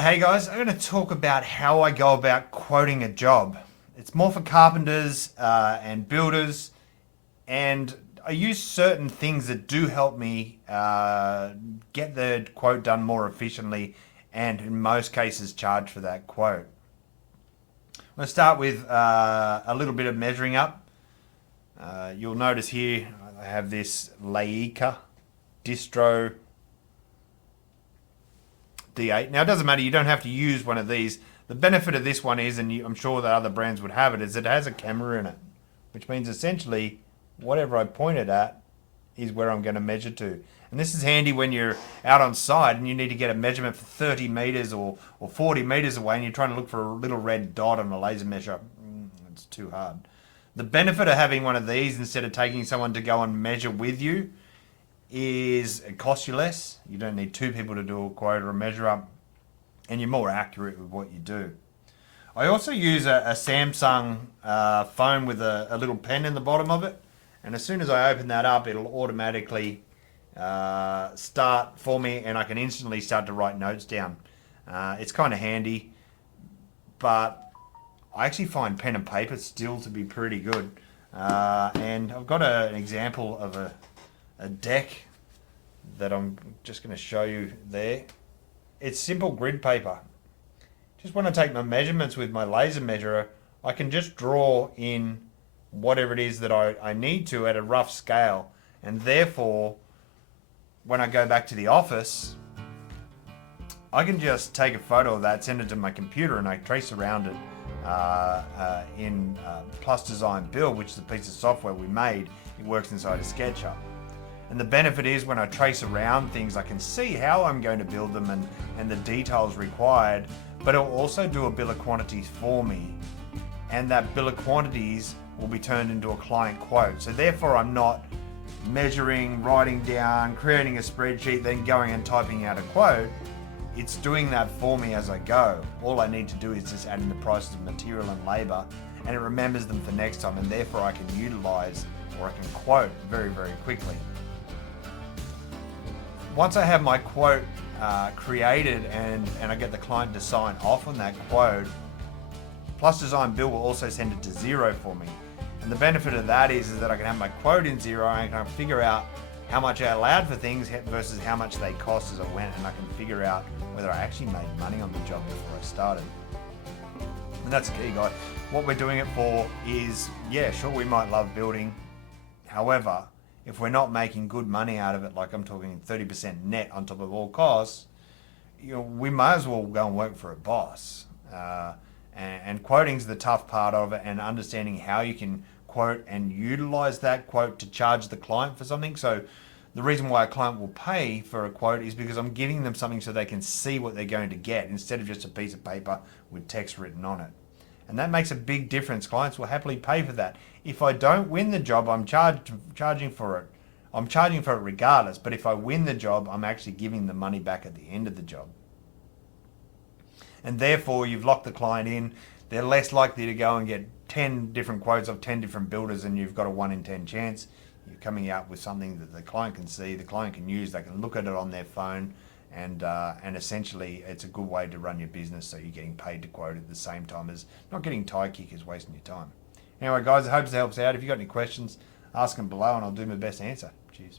Hey guys, I'm going to talk about how I go about quoting a job. It's more for carpenters and builders, and I use certain things that do help me get the quote done more efficiently and in most cases charge for that quote. I'm going to start with a little bit of measuring up. You'll notice here I have this Leica Distro D8. Now, it doesn't matter. You don't have to use one of these. The benefit of this one is, and I'm sure that other brands would have it, is it has a camera in it, which means essentially whatever I point it at is where I'm going to measure to. And this is handy when you're out on site and you need to get a measurement for 30 meters or 40 meters away and you're trying to look for a little red dot on a laser measure. It's too hard. The benefit of having one of these instead of taking someone to go and measure with you is it costs you less. You don't need two people to do a quote or a measure up, and you're more accurate with what you do. I also use a Samsung phone with a little pen in the bottom of it, and as soon as I open that up, it'll automatically start for me, and I can instantly start to write notes down. It's kind of handy, but I actually find pen and paper still to be pretty good. And I've got an example of a deck that I'm just going to show you there. It's simple grid paper. Just when I take my measurements with my laser measurer, I can just draw in whatever it is that I need to at a rough scale. And therefore, when I go back to the office, I can just take a photo of that, send it to my computer, and I trace around it in Plus Design Build, which is a piece of software we made. It works inside of SketchUp. And the benefit is when I trace around things, I can see how I'm going to build them and the details required, but it'll also do a bill of quantities for me. And that bill of quantities will be turned into a client quote. So therefore I'm not measuring, writing down, creating a spreadsheet, then going and typing out a quote. It's doing that for me as I go. All I need to do is just add in the prices of material and labor, and it remembers them for next time, and therefore I can utilize or I can quote very, very quickly. Once I have my quote created and I get the client to sign off on that quote, Plus Design Build will also send it to Xero for me. And the benefit of that is that I can have my quote in Xero and I can figure out how much I allowed for things versus how much they cost as I went, and I can figure out whether I actually made money on the job before I started. And that's the key, guys. What we're doing it for is, yeah, sure, we might love building. However, if we're not making good money out of it, like I'm talking 30% net on top of all costs, we might as well go and work for a boss. And quoting's the tough part of it, and understanding how you can quote and utilize that quote to charge the client for something. So the reason why a client will pay for a quote is because I'm giving them something so they can see what they're going to get instead of just a piece of paper with text written on it. And that makes a big difference. Clients will happily pay for that. If I don't win the job, I'm charging for it. I'm charging for it regardless, but if I win the job, I'm actually giving the money back at the end of the job. And therefore, you've locked the client in. They're less likely to go and get 10 different quotes of 10 different builders, and you've got a 1 in 10 chance. You're coming out with something that the client can see, the client can use, they can look at it on their phone, and essentially it's a good way to run your business, so you're getting paid to quote at the same time as not getting tie kickers wasting your time. Anyway, guys, I hope this helps out. If you've got any questions, ask them below and I'll do my best to answer. Cheers.